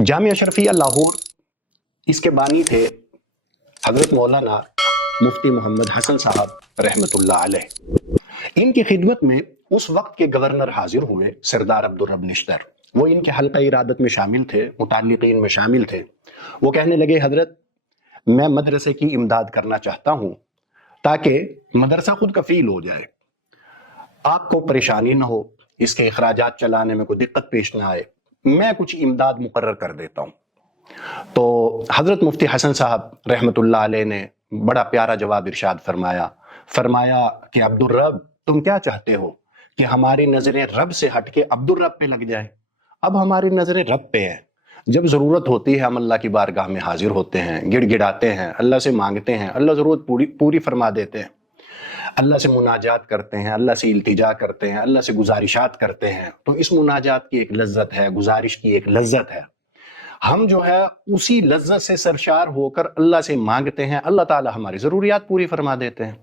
जामिया अशरफिया लाहौर, इसके बानी थे हजरत मौलाना मुफ्ती मोहम्मद हसन साहब रहमतुल्लाह अलैह। इनकी खिदमत में उस वक्त के गवर्नर हाजिर हुए सरदार अब्दुल रब निश्तर। वो इनके हल्का इरादत में शामिल थे, मुताल्लिकीन में शामिल थे। वो कहने लगे, हजरत मैं मदरसे की इमदाद करना चाहता हूँ ताकि मदरसा खुद कफील हो जाए, आपको परेशानी ना हो, इसके अखराजात चलाने में कोई दिक्कत पेश ना आए, मैं कुछ इमदाद मुकर्रर कर देता हूँ। तो हजरत मुफ्ती हसन साहब रहमतुल्लाह अलैह ने बड़ा प्यारा जवाब इरशाद फरमाया कि अब्दुल रब, तुम क्या चाहते हो कि हमारी नजरें रब से हट के अब्दुल रब पे लग जाए? अब हमारी नजरें रब पे हैं। जब जरूरत होती है हम अल्लाह की बारगाह में हाजिर होते हैं, गिड़गिड़ाते हैं, अल्लाह से मांगते हैं, अल्लाह जरूरत पूरी फरमा देते हैं, अल्लाह से मुनाजात करते हैं, अल्लाह से इल्तिजा करते हैं, अल्लाह से गुजारिशात करते हैं। तो इस मुनाजात की एक लज्जत है, गुजारिश की एक लज्जत है। हम जो है उसी लज्जत से सरशार होकर अल्लाह से मांगते हैं, अल्लाह ताला हमारी ज़रूरियात पूरी फरमा देते हैं।